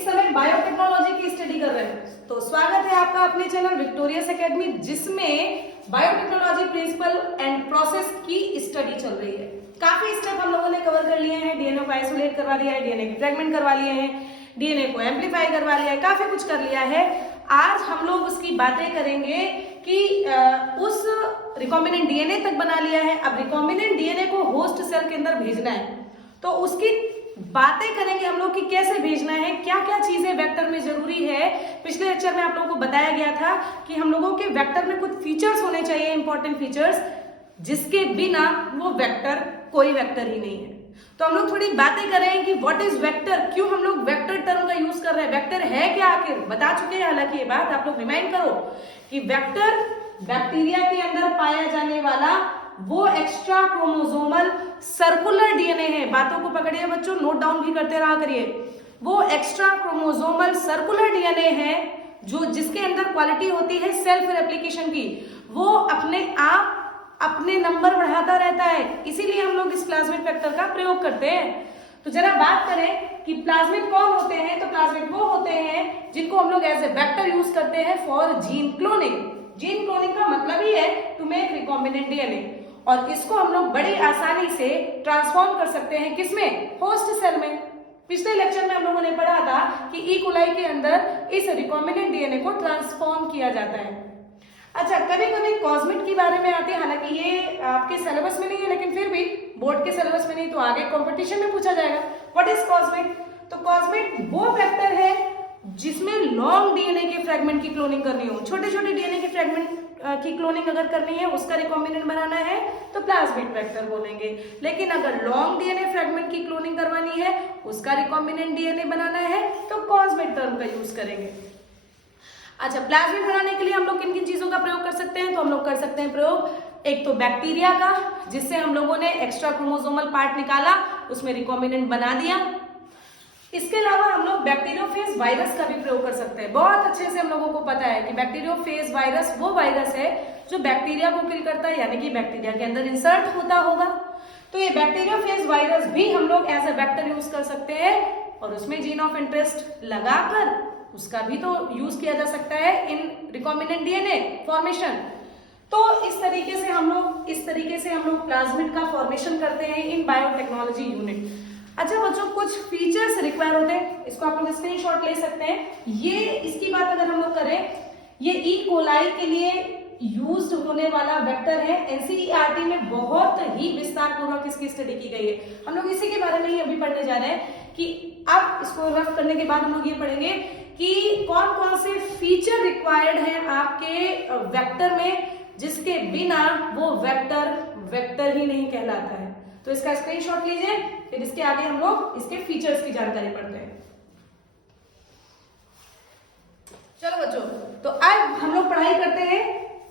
इस समय बायोटेक्नोलॉजी की स्टडी कर रहे हैं, तो स्वागत है आपका अपने चैनल विक्टोरियस एकेडमी, जिसमें बायोटेक्नोलॉजी प्रिंसिपल एंड प्रोसेस की स्टडी चल रही है। काफी स्टेप हम लोगों ने कवर कर लिए हैं। डीएनए को आइसोलेट करवा दिया है, डीएनए की फ्रेगमेंट करवा लिए हैं, डीएनए को एम्पलीफाई करवा लिया है, काफी कुछ कर लिया है। आज हम लोग उसकी बातें करेंगे कि उस रिकॉम्बिनेंट डीएनए तक बना लिया है, अब रिकॉम्बिनेंट डीएनए को होस्ट सेल के अंदर भेजना है, तो उसकी बातें करेंगे हम लोग कि कैसे भेजना है, क्या क्या चीजें वेक्टर में जरूरी है। पिछले लेक्चर में आप लोगों को बताया गया था कि हम लोगों के वेक्टर में कुछ फीचर्स होने चाहिए, इंपॉर्टेंट फीचर्स, जिसके बिना वो वेक्टर कोई वेक्टर ही नहीं है। तो हम लोग थोड़ी बातें कर रहे हैं कि व्हाट इज वेक्टर, क्यों हम लोग वेक्टर टर्म का यूज कर रहे हैं, वेक्टर है क्या आखिर, बता चुके हैं। हालांकि ये बात आप लोग रिमाइंड करो कि वेक्टर बैक्टीरिया के अंदर पाया जाने वाला वो एक्स्ट्रा क्रोमोसोमल सर्कुलर डीएनए है। बातों को पकड़िए बच्चों, नोट डाउन भी करते रहा करिए। वो एक्स्ट्रा क्रोमोसोमल सर्कुलर डीएनए है जो जिसके अंदर क्वालिटी होती है सेल्फ रेप्लिकेशन की, वो अपने आप अपने नंबर बढ़ाता रहता है, इसीलिए हम लोग इस प्लाज्मिड वेक्टर का प्रयोग करते हैं। तो जरा बात करें कि प्लाज्मिड कौन होते हैं, तो प्लाज्मिड वो होते हैं जिनको हम लोग एज ए वेक्टर यूज करते हैं for gene cloning. Gene cloning का मतलब ही है टू मेक रिकॉम्बिनेंट डीएनए, और इसको हम लोग बड़ी आसानी से ट्रांसफॉर्म कर सकते हैं किसमें, होस्ट सेल में। पिछले लेक्चर में हम लोगों ने पढ़ा था कि ई कोलाई के अंदर इस रिकॉम्बिनेंट डीएनए को ट्रांसफॉर्म किया जाता है। अच्छा, कभी कभी कॉस्मिड के बारे में आते हैं, हालांकि ये आपके सिलेबस में नहीं है, लेकिन फिर भी बोर्ड के सिलेबस में नहीं तो आगे कंपटीशन में पूछा जाएगा। What is cosmid? तो कॉस्मिड वो वेक्टर है जिसमें लॉन्ग डीएनए के फ्रेगमेंट की क्लोनिंग करनी हो, छोटे छोटे डीएनए के फ्रेगमेंट की क्लोनिंग अगर करनी है, उसका रिकॉम्बिनेंट बनाना है, तो प्लाज्मिड वेक्टर बोलेंगे। लेकिन अगर लॉन्ग डीएनए फ्रेगमेंट की क्लोनिंग करवानी है, उसका रिकॉम्बिनेंट डीएनए बनाना है, तो कॉस्मिड टर्म का यूज करेंगे। अच्छा, प्लाज्मिड बनाने के लिए हम लोग किन किन चीजों का प्रयोग कर सकते हैं, तो हम लोग कर सकते हैं प्रयोग एक तो बैक्टीरिया का, जिससे हम लोगों ने एक्स्ट्रा क्रोमोसोमल पार्ट निकाला, उसमें रिकॉम्बिनेंट बना दिया। इसके अलावा हम लोग बैक्टीरियोफेज वायरस का भी प्रयोग कर सकते हैं। बहुत अच्छे से हम लोगों को पता है कि बैक्टीरियोफेज वायरस वो वायरस है जो बैक्टीरिया को किल करता है, यानी कि बैक्टीरिया के अंदर इंसर्ट होता होगा। तो ये बैक्टीरियोफेज वायरस भी हम लोग एज ए वेक्टर यूज कर सकते हैं, और उसमें जीन ऑफ इंटरेस्ट लगाकर उसका भी तो यूज किया जा सकता है इन रिकॉम्बिनेंट डीएनए फॉर्मेशन। तो इस तरीके से हम लोग प्लाज्मिड का फॉर्मेशन करते हैं इन बायोटेक्नोलॉजी यूनिट। अच्छा बच्चों, कुछ फीचर्स रिक्वायर होते हैं, इसको आप लोग स्क्रीनशॉट ले सकते हैं। ये इसकी बात अगर हम लोग करें, ये ई कोलाई के लिए यूज्ड होने वाला वेक्टर है। एनसीईआरटी में बहुत ही विस्तार पूर्वक इसकी स्टडी की गई है। हम लोग इसी के बारे में ही अभी पढ़ने जा रहे हैं कि अब इसको रफ करने के बाद हम लोग ये पढ़ेंगे कि कौन कौन से फीचर रिक्वायर्ड है आपके वेक्टर में, जिसके बिना वो वेक्टर ही नहीं कहलाता है। तो इसका स्क्रीनशॉट लीजिए, फिर इसके आगे हम लोग इसके फीचर्स की जानकारी पढ़ते हैं। चलो बच्चों, तो अब हम लोग पढ़ाई करते हैं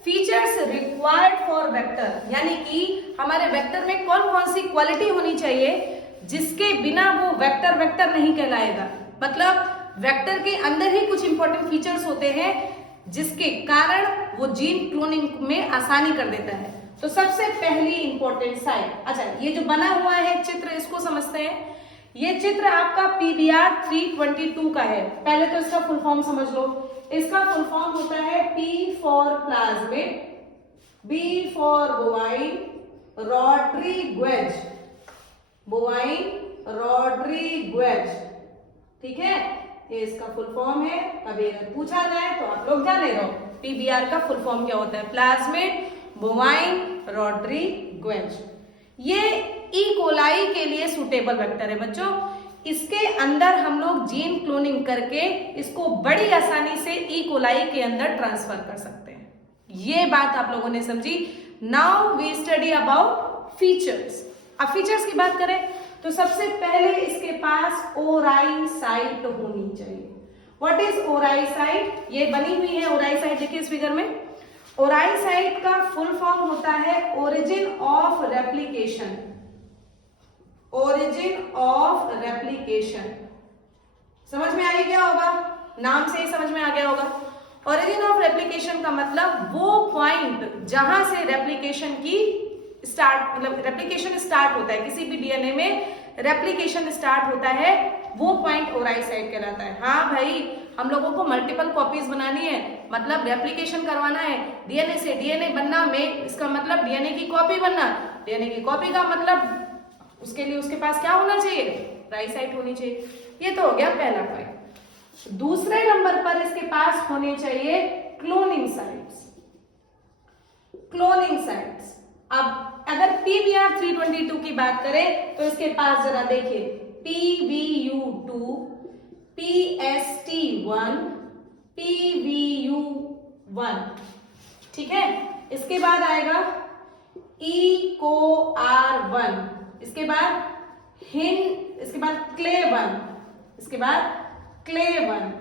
फीचर्स रिक्वायर्ड फॉर वेक्टर, यानी कि हमारे वेक्टर में कौन कौन सी क्वालिटी होनी चाहिए जिसके बिना वो वेक्टर नहीं कहलाएगा। मतलब वेक्टर के अंदर ही कुछ इंपॉर्टेंट फीचर्स होते हैं जिसके कारण वो जीन क्लोनिंग में आसानी कर देता है। तो सबसे पहली इंपॉर्टेंट साइट, अच्छा ये जो बना हुआ है चित्र, इसको समझते हैं। ये चित्र आपका PBR 322 का है। पहले तो इसका फुल फॉर्म समझ लो। इसका फुल फॉर्म होता है P for plasmid, B for bovine Rodriguez, bovine Rodriguez, ठीक है, ये इसका फुल फॉर्म है। अभी अगर पूछा जाए तो आप लोग जाने रहो PBR का फुल फॉर्म क्या होता है, प्लाज्मिड बोवाइन रॉड्रिगेज। ये ई कोलाई के लिए सुटेबल वेक्टर है बच्चों। इसके अंदर हम लोग जीन क्लोनिंग करके इसको बड़ी आसानी से ई कोलाई के अंदर ट्रांसफर कर सकते हैं। ये बात आप लोगों ने समझी। Now we study about features. अब फीचर्स की बात करें तो सबसे पहले इसके पास ओराई साइट होनी चाहिए। What is ori site? ये बनी हुई है ओराई साइट, देखिए इस फिगर में। ओराई साइट का फुल फॉर्म होता है origin of replication. Origin of replication समझ में आ गया होगा, नाम से ही समझ में आ गया होगा। ओरिजिन ऑफ रेप्लिकेशन का मतलब वो पॉइंट जहां से रेप्लिकेशन की स्टार्ट, मतलब रेप्लिकेशन स्टार्ट होता है। किसी भी डीएनए में रेप्लिकेशन स्टार्ट होता है वो पॉइंट ओराई साइट कहलाता है। हाँ भाई, हम लोगों को मल्टीपल कॉपीज बनानी है, मतलब रेप्लिकेशन करवाना है, डीएनए से डीएनए बनना में इसका मतलब डीएनए की कॉपी बनना, डीएनए की कॉपी का मतलब उसके लिए उसके पास क्या होना चाहिए, राइट साइट होनी चाहिए। ये तो हो गया पहला पॉइंट। दूसरे नंबर पर इसके पास होने चाहिए क्लोनिंग साइट्स। क्लोनिंग साइट्स, अब अगर PBr322 की बात करें तो इसके पास जरा देखिए PBU2, PST1, PBU1, ठीक है। इसके बाद आएगा EcoR1, इसके बाद इसके बाद Clay1, इसके बाद Clay1,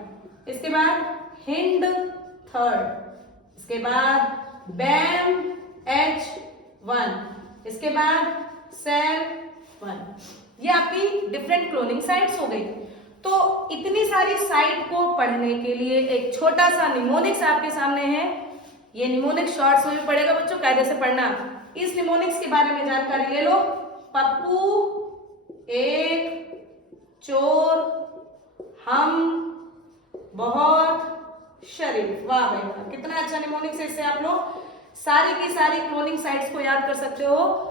इसके बाद Hind3rd, इसके बाद BAMH1, इसके बाद Cell1। ये आपकी डिफरेंट क्लोनिंग साइट्स हो गई। तो इतनी सारी साइट को पढ़ने के लिए एक छोटा सा निमोनिक्स आपके सामने है। ये निमोनिक्स शॉर्ट्स में भी पढ़ेगा बच्चों, कायदे से पढ़ना। इस निमोनिक्स के बारे में जानकारी ले लो। पप्पू, एक, चोर, हम, बहुत, शरीफ। वाह भाई वाह, कितना अच्छा निमोनिक्स है। इससे आप लोग सारी की सारी क्लोनिंग साइट्स को याद कर सकते हो।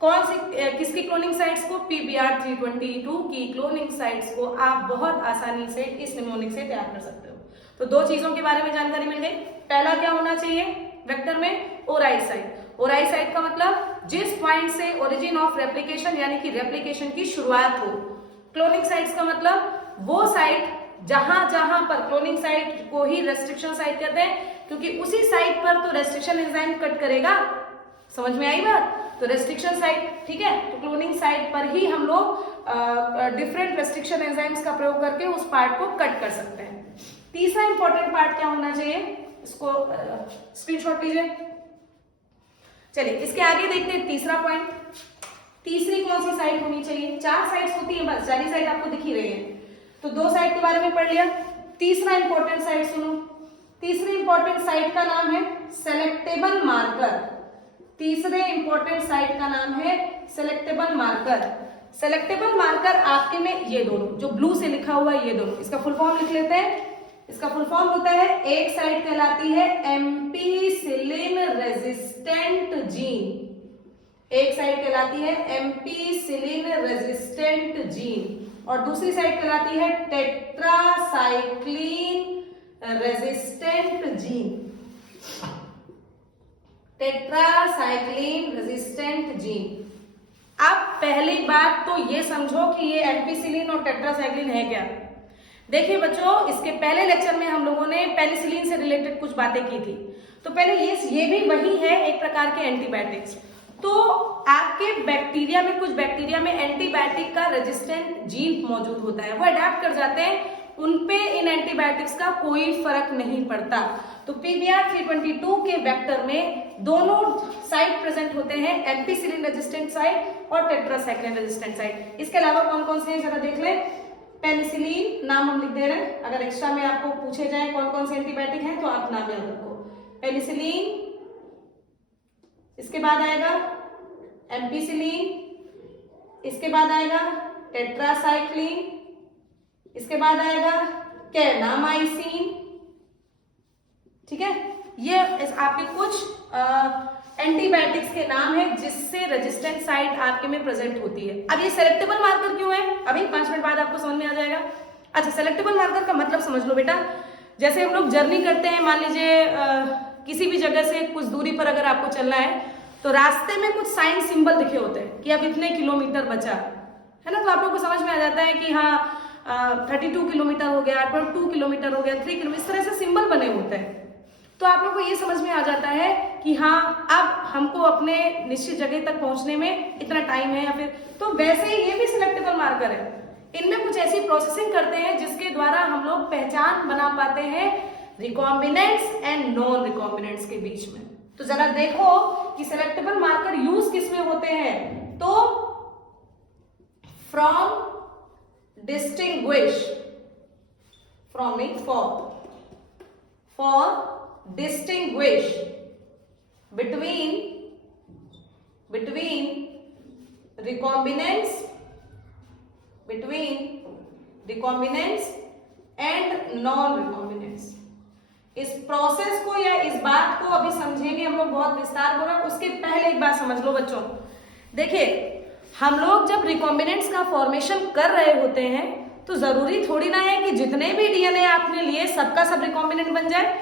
कौन सी किसकी क्लोनिंग साइट्स को, PBr322 की क्लोनिंग साइट्स को आप बहुत आसानी से इस निमोनिक्स से तैयार कर सकते हो। तो दो चीजों के बारे में जानकारी मिल गई। पहला क्या होना चाहिए वेक्टर में, ओराई साइट। ओराई साइट का मतलब जिस पॉइंट से ओरिजिन ऑफ रेप्लिकेशन यानी कि रेप्लिकेशन की शुरुआत हो। क्लोनिंग साइट्स का मतलब वो साइट जहां जहां पर, क्लोनिंग साइट को ही रेस्ट्रिक्शन साइट कहते हैं क्योंकि उसी साइट पर तो रेस्ट्रिक्शन एंजाइम कट करेगा। समझ में आई बात? तो रेस्ट्रिक्शन साइट, ठीक है। तो क्लोनिंग साइट पर ही हम लोग डिफरेंट रेस्ट्रिक्शन एंजाइम्स का प्रयोग करके उस पार्ट को कट कर सकते हैं। तीसरा इंपॉर्टेंट पार्ट क्या होना चाहिए, इसको स्क्रीनशॉट लीजिए। चलिए इसके आगे देखते हैं तीसरा पॉइंट। तीसरी कौन सी साइट होनी चाहिए? 4 साइट्स होती है बस, 4 साइट आपको दिख ही रही है। तो 2 साइट के बारे में पढ़ लिया। तीसरा इंपॉर्टेंट साइट सुनो। तीसरी इंपॉर्टेंट साइट का नाम है सेलेक्टेबल मार्कर। तीसरे इंपॉर्टेंट साइट का नाम है सेलेक्टेबल मार्कर। सेलेक्टेबल मार्कर आपके में ये दोनों जो ब्लू से लिखा हुआ है, ये दोनों, इसका फुल फॉर्म लिख लेते हैं। इसका फुल फॉर्म होता है, एक साइट कहलाती है एम्पीसिलिन रेजिस्टेंट जीन। एक साइट कहलाती है एम्पीसिलिन रेजिस्टेंट जीन और दूसरी साइट कहलाती है tetracycline resistant gene. Tetracycline resistant gene. अब पहली बात तो ये समझो कि ये एम्पीसिलिन और टेट्रासाइक्लिन है क्या। देखिए बच्चों, इसके पहले लेक्चर में हम लोगों ने पेनिसिलिन से रिलेटेड कुछ बातें की थी। तो पहले ये भी वही है, एक प्रकार के एंटीबायोटिक्स। तो आपके बैक्टीरिया में, कुछ बैक्टीरिया में एंटीबायोटिक का रेजिस्टेंट जीन मौजूद होता है, वो अडेप्ट कर जाते हैं, उनपे इन एंटीबायोटिक्स का कोई फर्क नहीं पड़ता। तो PBr322 के वेक्टर में दोनों साइट प्रेजेंट होते हैं, एम्पीसिलिन रेजिस्टेंट साइट और टेट्रासाइक्लिन रेजिस्टेंट साइट। इसके अलावा कौन कौन से हैं जरा देख लें। पेनिसिलिन नाम हम लिख दे रहे हैं, अगर एक्स्ट्रा में आपको पूछे जाए कौन कौन से एंटीबायोटिक हैं तो आप नाम याद रखो। पेनिसिलिन, इसके बाद आएगा एम्पीसिलिन, इसके बाद आएगा टेट्रासाइक्लिन, इसके बाद आएगा कैनामाइसिन। ठीक है, ये आपके कुछ एंटीबायोटिक्स के नाम है जिससे रेजिस्टेंट साइट आपके में प्रेजेंट होती है। अब ये सेलेक्टेबल मार्कर क्यों है, अभी 5 मिनट बाद आपको समझ में आ जाएगा। अच्छा, सेलेक्टेबल मार्कर का मतलब समझ लो बेटा। जैसे हम लोग जर्नी करते हैं, मान लीजिए किसी भी जगह से कुछ दूरी पर अगर आपको चलना है तो रास्ते में कुछ साइन सिंबल दिखे होते हैं कि अब इतने किलोमीटर बचा है ना, तो आप लोग को समझ में आ जाता है कि हाँ 32 किलोमीटर हो गया, 2 किलोमीटर हो गया, 3 किलोमीटर, इस तरह से सिंबल बने होते हैं। तो आप लोग को ये समझ में आ जाता है कि हाँ अब हमको अपने निश्चित जगह तक पहुंचने में इतना टाइम है या फिर, तो वैसे ही ये भी सिलेक्टेबल मार्कर है। इनमें कुछ ऐसी प्रोसेसिंग करते हैं जिसके द्वारा हम लोग पहचान बना पाते हैं रिकॉम्बिनेंट्स एंड नॉन रिकॉम्बिनेंट्स के बीच में। तो जरा देखो कि सिलेक्टेबल मार्कर यूज किसमें होते हैं, तो फ्रॉम डिस्टिंग्विश, फ्रॉम नहीं for distinguish between recombinants between recombinants and non recombinants. इस प्रोसेस को या इस बात को अभी समझेंगे हम लोग बहुत विस्तार पूर्वक। उसके पहले एक बात समझ लो बच्चों, देखिए हम लोग जब रिकॉम्बिनेंट्स का फॉर्मेशन कर रहे होते हैं तो जरूरी थोड़ी ना है कि जितने भी डीएनए आपने लिए सबका सब रिकॉम्बिनेंट बन जाए।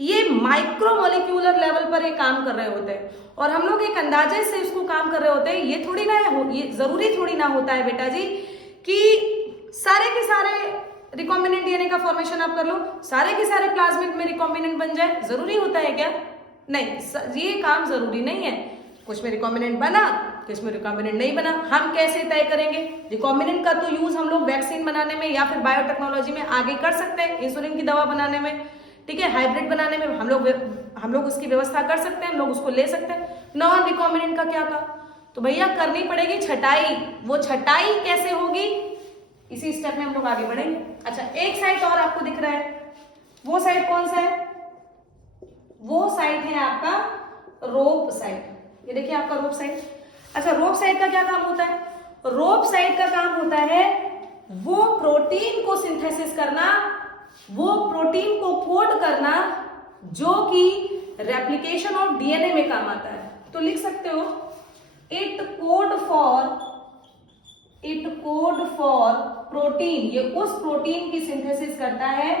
ये माइक्रोमोलिक्यूलर लेवल पर ये काम कर रहे होते हैं और हम लोग एक अंदाजे से इसको काम कर रहे होते हैं। ये थोड़ी ना है, ये जरूरी थोड़ी ना होता है बेटा जी कि सारे के सारे रिकॉम्बिनेंट डीएनए का फॉर्मेशन आप कर लो, सारे के सारे प्लाज्मिड में रिकॉम्बिनेंट बन जाए। जरूरी होता है क्या? नहीं, ये काम जरूरी नहीं है। कुछ में रिकॉम्बिनेंट बना, कुछ में रिकॉम्बिनेंट नहीं बना। हम कैसे तय करेंगे? रिकॉम्बिनेंट का तो यूज हम लोग वैक्सीन बनाने में या फिर बायोटेक्नोलॉजी में आगे कर सकते हैं, इंसुलिन की दवा बनाने में, ठीक है, हाइब्रिड बनाने में हम लोग उसकी व्यवस्था कर सकते हैं, हम लोग उसको ले सकते हैं। नॉन रिकॉम्बिनेंट का क्या था? तो भैया करनी पड़ेगी छटाई। वो छटाई कैसे होगी, इसी स्टेप में हम लोग आगे बढ़ेंगे। अच्छा, एक साइट और आपको दिख रहा है, वो साइट कौन सा है? वो साइट है आपका रोप साइट। ये देखिए आपका रोप साइट। अच्छा, रोप साइट का क्या काम होता है? रोप साइट का काम होता है वो प्रोटीन को सिंथेसिस करना, वो प्रोटीन को कोड करना जो कि रेप्लिकेशन ऑफ डीएनए में काम आता है। तो लिख सकते हो इट कोड फॉर प्रोटीन। ये उस प्रोटीन की सिंथेसिस करता है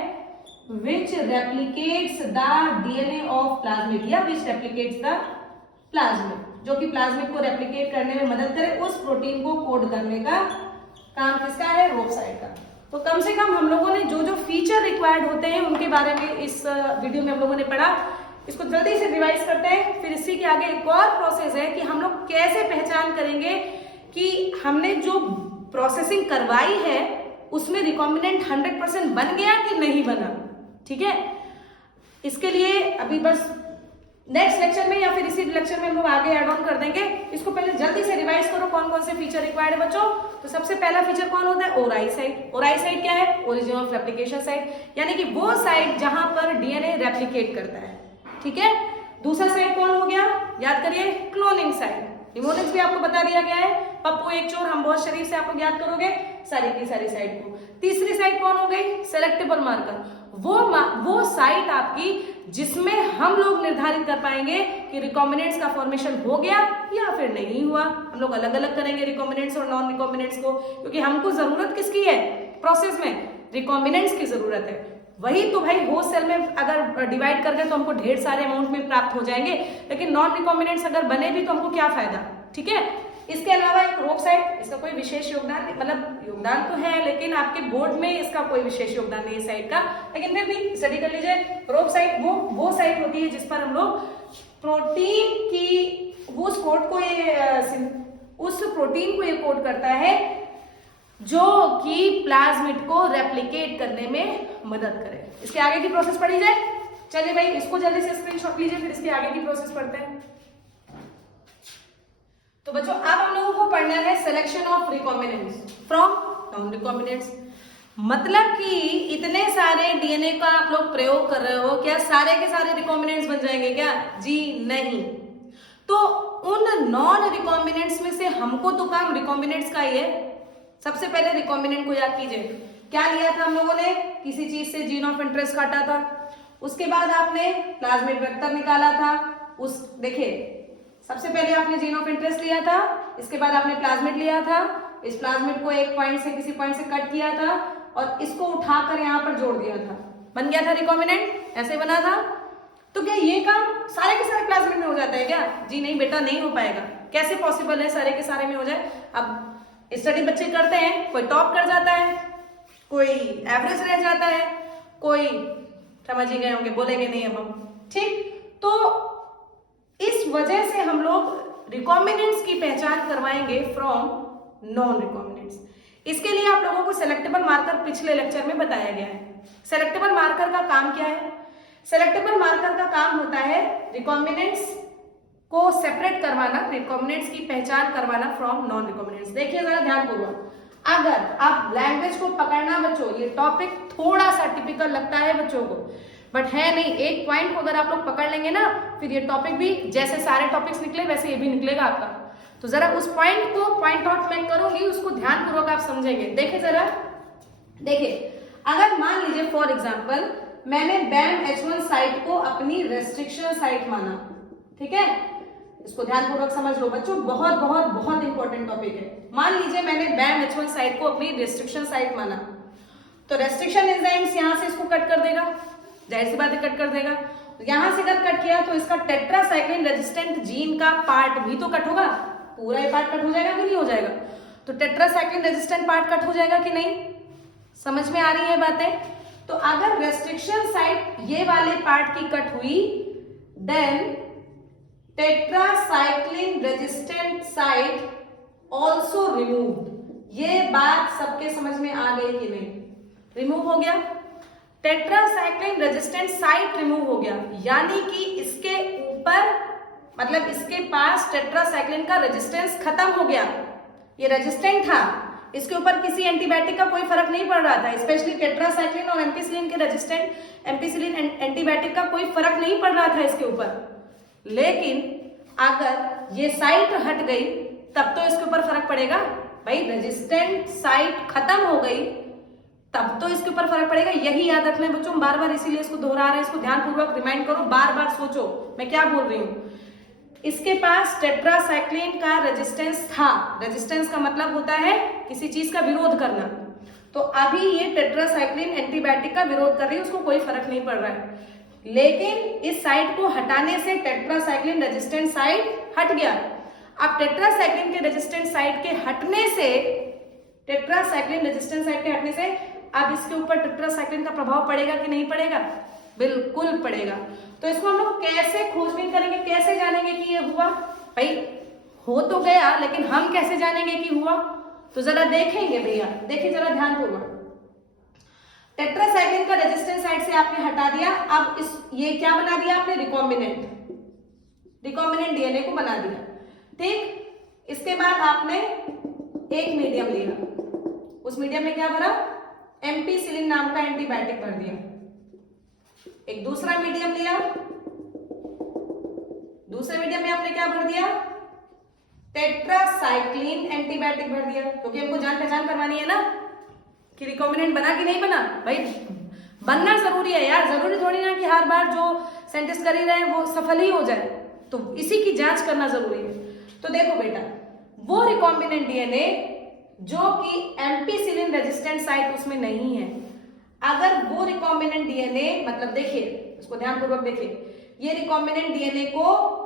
which replicates the DNA of plasmid या विच रेप्लिकेट्स द प्लाज्मिड, जो कि प्लाज्मिड को रेप्लिकेट करने में मदद करे। उस प्रोटीन को कोड करने का काम किसका है? रोप साइट का। तो कम से कम हम लोगों ने जो जो फीचर रिक्वायर्ड होते हैं उनके बारे में इस वीडियो में हम लोगों ने पढ़ा। इसको जल्दी से रिवाइज करते हैं, फिर इसी के आगे एक और प्रोसेस है कि हम लोग कैसे पहचान करेंगे कि हमने जो प्रोसेसिंग करवाई है उसमें रिकॉम्बिनेंट 100% बन गया कि नहीं बना। ठीक है, इसके लिए अभी बस नेक्स्ट लेक्चर में या फिर इसी लेक्चर में हम लोग आगे ऐड ऑन कर देंगे। इसको पहले जल्दी से रिवाइज करो कौन कौन से फीचर रिक्वायर्ड है बच्चों। तो सबसे पहला फीचर कौन होता है? ओराई साइट। ओराई साइट क्या है? ओरिजिन ऑफ रेप्लिकेशन साइट, यानी कि वो साइट जहां पर डीएनए रेप्लिकेट करता है। ठीक है, दूसरा साइट कौन हो गया? याद करिए, क्लोनिंग साइट। निमोनिक्स भी आपको बता दिया गया है, पप्पू एक चोर हम बहुत शरीफ से आप लोग याद करोगे सारी की सारी साइट को। तीसरी साइट कौन हो गई? Selectable marker. वो साइट आपकी जिसमें हम लोग निर्धारित कर पाएंगे कि रिकॉम्बिनेंट्स का फॉर्मेशन हो गया या फिर नहीं हुआ। हम लोग अलग अलग करेंगे रिकॉम्बिनेंट्स और नॉन रिकॉम्बिनेंट्स को, क्योंकि हमको जरूरत किसकी है प्रोसेस में? रिकॉम्बिनेंट्स की जरूरत है। वही तो भाई होस्ट सेल में अगर डिवाइड कर दे तो हमको ढेर सारे अमाउंट में प्राप्त हो जाएंगे, लेकिन नॉन रिकॉम्बिनेंट्स अगर बने भी तो हमको क्या फायदा। ठीक है, इसके अलावा एक रोप साइट, इसका कोई विशेष योगदान, मतलब योगदान तो है लेकिन आपके बोर्ड में इसका कोई विशेष योगदान नहीं है साइट का, लेकिन फिर भी स्टडी कर लीजिए। रोप साइट वो साइट होती है जिस पर हम लोग प्रोटीन की उस प्रोटीन को ये कोड करता है जो कि प्लाज्मिड को रेप्लिकेट करने में मदद करे। इसके आगे की प्रोसेस पढ़ी जाए। चलिए भाई, इसको जल्दी से स्क्रीनशॉट लीजिए, फिर इसके आगे की प्रोसेस पढ़ते हैं। तो बच्चों अब हम लोगों को पढ़ना है selection of recombinants from non recombinants. मतलब कि इतने सारे डीएनए का आप लोग प्रयोग कर रहे हो, क्या सारे के सारे रिकॉम्बिनेंट्स बन जाएंगे क्या? जी नहीं। तो उन नॉन रिकॉम्बिनेंट्स में से हमको तो काम रिकॉम्बिनेंट्स का ही है। सबसे पहले रिकॉम्बिनेंट को याद कीजिए, क्या लिया था हम लोगों ने? किसी चीज से जीन ऑफ इंटरेस्ट काटा था, उसके बाद आपने प्लाज्मिड वेक्टर निकाला था। देखिए सबसे पहले आपने जीन ऑफ इंटरेस्ट लिया था, इसके बाद आपने प्लाज्मिड लिया था, इस प्लाज्मिड को एक पॉइंट से किसी पॉइंट से कट किया था और इसको उठाकर यहाँ पर जोड़ दिया था, बन गया था रिकॉम्बिनेंट। ऐसे बना था। तो क्या ये काम सारे के सारे प्लाज्मिड में हो जाता है क्या? जी नहीं बेटा, नहीं हो पाएगा। कैसे पॉसिबल है सारे के सारे में हो जाए? अब स्टडी बच्चे करते हैं, कोई टॉप कर जाता है, कोई एवरेज रह जाता है, कोई समझ ही गए होंगे, बोलेंगे नहीं अब हम। ठीक, तो इस वजह से हम लोग रिकॉम्बिनेंट्स की पहचान करवाएंगे फ्रॉम नॉन रिकॉम्बिनेंट्स। इसके लिए आप लोगों को सेलेक्टेबल मार्कर पिछले लेक्चर में बताया गया है। सेलेक्टेबल मार्कर का काम क्या है? सेलेक्टेबल मार्कर का काम होता है रिकॉम्बिनेंट्स को सेपरेट करवाना, रिकॉम्बिनेंट्स की पहचान करवाना फ्रॉम नॉन रिकॉम्बिनेंट्स। देखिए जरा ध्यानपूर्वक, अगर आप लैंग्वेज को पकड़ना बच्चों, ये टॉपिक थोड़ा सा टिपिकल लगता है बच्चों को, बट है नहीं। एक पॉइंट को अगर आप लोग पकड़ लेंगे ना, फिर ये टॉपिक भी जैसे सारे टॉपिक्स निकले वैसे ये भी निकलेगा आपका। तो जरा उस पॉइंट को पॉइंट आउट मैं करूंगी, उसको ध्यानपूर्वक आप समझेंगे। देखिए जरा, देखिए अगर मान लीजिए फॉर एग्जांपल मैंने बैम H1 साइट को अपनी रेस्ट्रिक्शन साइट माना, ठीक है, इसको ध्यानपूर्वक समझ लो बच्चों, बहुत बहुत बहुत इंपॉर्टेंट टॉपिक है। मान लीजिए मैंने बैम H1 साइट को अपनी रेस्ट्रिक्शन साइट माना, तो रेस्ट्रिक्शन एंजाइम्स यहां से इसको कट कर देगा, जाहिर सी बात है कट कर देगा। यहां से अगर कट किया तो इसका टेट्रासाइक्लिन रेजिस्टेंट जीन का पार्ट भी तो कट होगा, पूरा ये पार्ट कट हो जाएगा कि नहीं हो जाएगा? तो टेट्रासाइक्लिन रेजिस्टेंट पार्ट कट हो जाएगा कि नहीं? समझ में आ रही है बातें? तो अगर रेस्ट्रिक्शन साइट ये वाले पार्ट की कट हुई, then tetracycline resistant site also removed. ये बात सबके समझ में आ गई कि नहीं? रिमूव हो गया, टेट्रासाइक्लिन रेजिस्टेंट साइट रिमूव हो गया, यानी कि इसके ऊपर मतलब इसके पास टेट्रासाइक्लिन का रेजिस्टेंस खत्म हो गया। ये रेजिस्टेंट था, इसके ऊपर किसी एंटीबायोटिक का कोई फर्क नहीं पड़ रहा था, स्पेशली टेट्रासाइक्लिन और एम्पिसिलिन के रेजिस्टेंट एम्पिसिलिन एंटीबायोटिक का कोई फर्क नहीं पड़ रहा था इसके ऊपर। लेकिन अगर ये साइट हट गई तब तो इसके ऊपर फर्क पड़ेगा भाई, रेजिस्टेंट साइट खत्म हो गई तब तो इसके ऊपर फर्क पड़ेगा। यही याद रखना है बच्चों, बार बार इसीलिए इसको दोहरा रहे हैं, इसको ध्यानपूर्वक रिमाइंड करो, बार बार सोचो मैं क्या बोल रही हूँ। इसके पास टेट्रासाइक्लिन का रेजिस्टेंस था, रेजिस्टेंस का मतलब होता है किसी चीज का विरोध करना, तो अभी ये टेट्रासाइक्लिन एंटीबायोटिक का विरोध कर रही है, उसको कोई फर्क नहीं पड़ रहा है। लेकिन इस साइट को हटाने से टेट्रासाइक्लिन रेजिस्टेंट साइट हट गया। अब टेट्रासाइक्लिन के रेजिस्टेंट साइट के हटने से, टेट्रासाइक्लिन रेजिस्टेंट साइट के हटने से अब इसके ऊपर टेट्रासाइक्लिन का प्रभाव पड़ेगा कि नहीं पड़ेगा? बिल्कुल पड़ेगा। तो इसको हम लोग कैसे खोजबीन करेंगे, कैसे जानेंगे कि ये हुआ? भाई हो तो गया, लेकिन हम कैसे जानेंगे कि हुआ? तो जरा देखेंगे भैया, देखिए जरा ध्यानपूर्वक। टेट्रासाइक्लिन का रेजिस्टेंस साइट से आपने हटा दिया, अब ये क्या बना दिया आपने? रिकॉम्बिनेंट डीएनए को बना दिया, ठीक। इसके बाद आपने एक मीडियम लिया, उस मीडियम में क्या भरा? एम्पिसिलिन नाम का एंटीबायोटिक भर दिया। एक दूसरा मीडियम लिया, दूसरे मीडियम में आपने क्या भर दिया? टेट्रासाइक्लिन एंटीबायोटिक भर दिया, क्योंकि हमको जान पहचान करवानी है ना कि रिकॉम्बिनेंट बना कि नहीं बना। भाई बनना जरूरी है यार, जरूरी थोड़ी ना कि हर बार जो साइंटिस्ट कर ही रहे हैं वो सफल ही हो जाए, तो इसी की जांच करना जरूरी है। तो देखो बेटा, वो रिकॉम्बिनेंट डीएनए जो कि एम्पिसिलिन रेजिस्टेंट साइट उसमें नहीं है, अगर वो रिकॉम्बिनेंट डीएनए मतलब देखिए, इसको ध्यानपूर्वक देखिए, ये रिकॉम्बिनेंट डीएनए को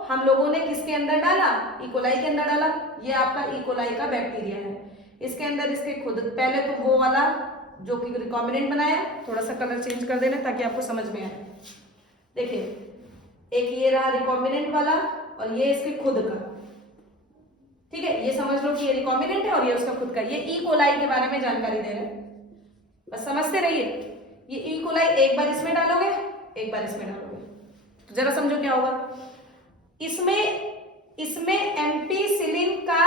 हम लोगों ने किसके अंदर डाला? इकोलाई के अंदर डाला। ये आपका इकोलाई का बैक्टीरिया है, इसके अंदर इसके खुद पहले तो वो वाला जो कि रिकॉम्बिनेंट बनाया, थोड़ा सा कलर चेंज कर देना ताकि आपको समझ में आए। देखिए एक ये रहा रिकॉम्बिनेंट वाला और ये इसके खुद का, ठीक है, ये समझ लो कि ये रिकॉम्बिनेंट है और ये उसका खुद का। ये ई कोलाई के बारे में जानकारी दे रहे हैं, बस समझते रहिए। ये ई कोलाई एक बार इसमें डालोगे, एक बार इसमें डालोगे, तो जरा समझो क्या होगा। इसमें एम्पिसिलिन का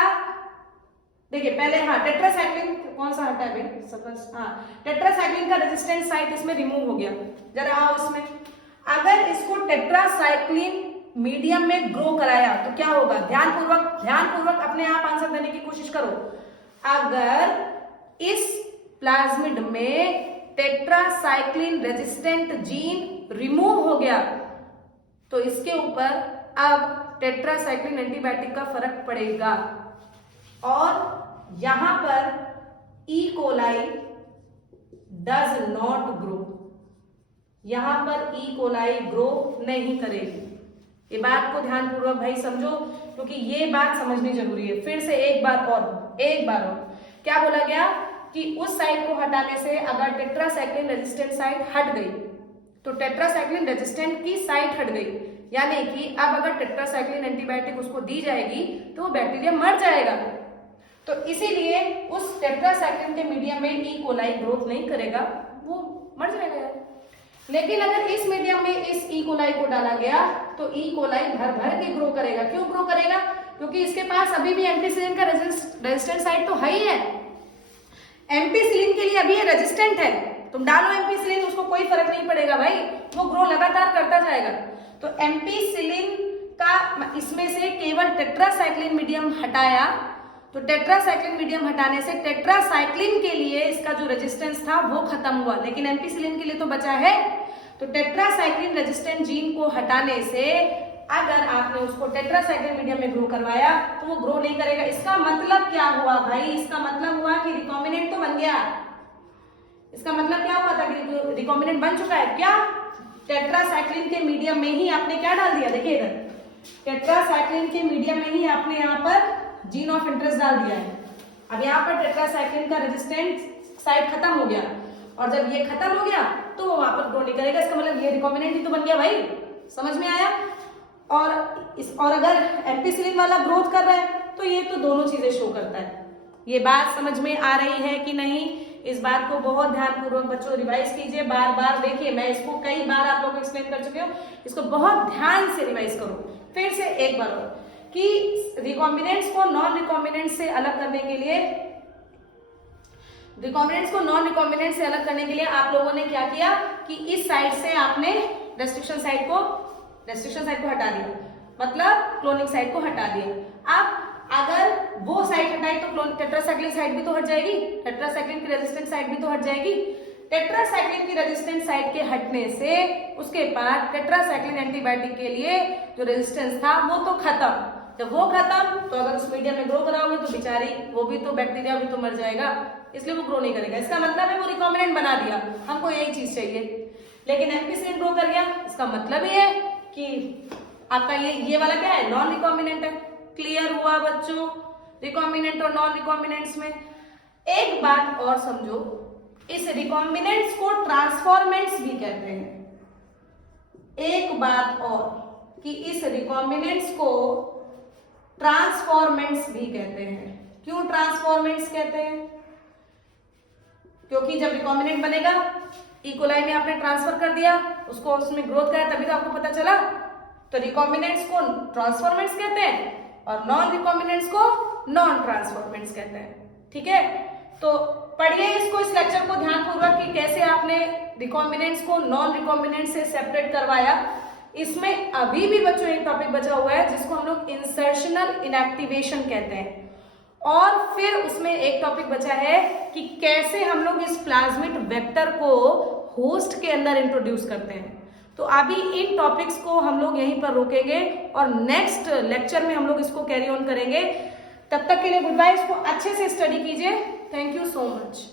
देखिए पहले, हाँ टेट्रासाइक्लिन कौन सा हटा है भाई? हाँ, टेट्रासाइक्लिन का रेजिस्टेंट साइट इसमें रिमूव हो गया। जरा आओ इसमें, अगर इसको टेट्रासाइक्लिन मीडियम में ग्रो कराया तो क्या होगा? ध्यानपूर्वक अपने आप आंसर देने की कोशिश करो। अगर इस प्लाज्मिड में टेट्रासाइक्लिन रेजिस्टेंट जीन रिमूव हो गया तो इसके ऊपर अब टेट्रासाइक्लिन एंटीबायोटिक का फर्क पड़ेगा, और यहां पर E coli does not grow, यहां पर ई कोलाई ग्रो नहीं करेगी। ये बात को ध्यानपूर्वक भाई समझो, क्योंकि ये बात समझनी जरूरी है। फिर से एक बार और क्या बोला गया कि उस साइट को हटाने से अगर टेट्रासाइक्लिन रेजिस्टेंट साइट हट गई तो टेट्रासाइक्लिन रेजिस्टेंट की साइट हट गई, यानी कि अब अगर टेट्रासाइक्लिन एंटीबायोटिक उसको दी जाएगी तो वो बैक्टीरिया मर जाएगा। तो इसीलिए उस टेट्रासाइक्लिन के मीडियम में ई कोलाई ग्रोथ नहीं करेगा, वो मर जाएगा यार। लेकिन अगर इस मीडियम में इस ई कोलाई को डाला गया तो ई कोलाई भर भर के ग्रो करेगा। क्यों ग्रो करेगा? क्योंकि इसके पास अभी भी एम्पिसिलिन का रेजिस्टेंट साइट तो है ही है, एम्पिसिलिन के लिए अभी ये रेजिस्टेंट है। तुम डालो एम्पिसिलिन, उसको कोई फर्क नहीं पड़ेगा भाई, वो ग्रो लगातार करता जाएगा। तो एम्पिसिलिन का इसमें से केवल टेट्रासाइक्लिन मीडियम हटाया, तो टेट्रासाइक्लिन मीडियम हटाने से टेट्रासाइक्लिन के लिए इसका जो रेजिस्टेंस था वो खत्म हुआ, लेकिन एम्पिसिलिन के लिए तो बचा है। तो टेट्रासाइक्लिन रेजिस्टेंट जीन को हटाने से अगर आपने उसको टेट्रासाइक्लिन मीडियम में ग्रो करवाया तो वो ग्रो नहीं करेगा। इसका मतलब क्या हुआ भाई? इसका मतलब हुआ कि रिकॉम्बिनेंट तो बन गया। इसका मतलब क्या हुआ था कि रिकॉम्बिनेंट बन चुका है। क्या? टेट्रासाइक्लिन के मीडियम में ही आपने क्या डाल दिया? देखिए इधर टेट्रासाइक्लिन के मीडियम में ही आपने यहाँ पर जीन ऑफ इंटरेस्ट डाल दिया है। अब यहाँ पर टेट्रासाइक्लिन का रेजिस्टेंट साइट खत्म हो गया, और जब ये खत्म हो गया तो वो वापस ग्रो नहीं करेगा। इसका मतलब ये रिकॉम्बिनेंट ही तो बन गया भाई। समझ में आया? और अगर एम्पिसिलिन वाला ग्रोथ कर रहा है तो ये तो दोनों चीजें शो करता है। ये बात समझ में आ रही है कि नहीं? इस बात को बहुत ध्यानपूर्वक बच्चों रिवाइज कीजिए, बार बार देखिए। मैं इसको कई बार आप लोगों को एक्सप्लेन कर चुकी हूँ, इसको बहुत ध्यान से रिवाइज करो। फिर से एक बार और कि रिकॉम्बिनेंट्स को नॉन रिकॉम्बिनेंट से अलग करने के लिए, रिकॉम्बिनेंट्स को नॉन रिकॉम्बिनेंट से अलग करने के लिए आप लोगों ने क्या किया कि इस साइड से आपने रेस्ट्रिक्शन साइड को हटा दिया, मतलब क्लोनिंग साइड को हटा दिया। अब अगर वो साइड हटाई तो टेट्रासाइक्लिन साइड भी तो हट जाएगी, टेट्रासाइक्लिन की रेजिस्टेंट साइड भी तो हट जाएगी। टेट्रासाइक्लिन की रेजिस्टेंट साइड के हटने से उसके बाद टेट्रासाइक्लिन एंटीबायोटिक के लिए जो रेजिस्टेंस था वो तो खत्म। जब वो खत्म तो अगर उस मीडियम में ग्रो कराओगे तो बेचारी वो भी तो बैक्टीरिया भी तो मर जाएगा, इसलिए वो ग्रो नहीं करेगा। इसका मतलब है वो रिकॉम्बिनेंट बना दिया, हमको यही चीज चाहिए। लेकिन एम्पिसिलिन ग्रो कर गया, इसका मतलब ये है कि आपका ये वाला क्या है? नॉन रिकॉम्बिनेंट है। क्लियर हुआ बच्चों रिकॉम्बिनेंट और नॉन रिकॉम्बिनेंट्स में? एक बात और समझो, इस रिकॉम्बिनेंट्स को ट्रांसफॉर्मेंट्स भी कहते हैं। एक बात और कि इस रिकॉम्बिनेंट्स को ट्रांसफॉर्मेंट्स भी कहते हैं। क्यों ट्रांसफॉर्मेंट्स कहते हैं? क्योंकि जब रिकॉम्बिनेंट बनेगा, इकोलाई में आपने ट्रांसफर कर दिया, उसको उसमें ग्रोथ कराया, तभी तो आपको पता चला। तो रिकॉम्बिनेंट्स को ट्रांसफॉर्मेंट्स कहते हैं और नॉन रिकॉम्बिनेंट्स को नॉन ट्रांसफॉर्मेंट्स कहते हैं। ठीक है, तो पढ़िए इसको, इस लेक्चर को ध्यानपूर्वक कि कैसे आपने रिकॉम्बिनेंट्स को नॉन रिकॉम्बिनेंट से सेपरेट करवाया। इसमें अभी भी बच्चों एक टॉपिक बचा हुआ है जिसको हम लोग इंसर्शनल इनएक्टिवेशन कहते हैं, और फिर उसमें एक टॉपिक बचा है कि कैसे हम लोग इस प्लाज्मिड वेक्टर को होस्ट के अंदर इंट्रोड्यूस करते हैं। तो अभी इन टॉपिक्स को हम लोग यहीं पर रोकेंगे और नेक्स्ट लेक्चर में हम लोग इसको कैरी ऑन करेंगे। तब तक के लिए गुड बाय। इसको अच्छे से स्टडी कीजिए। Thank you so much.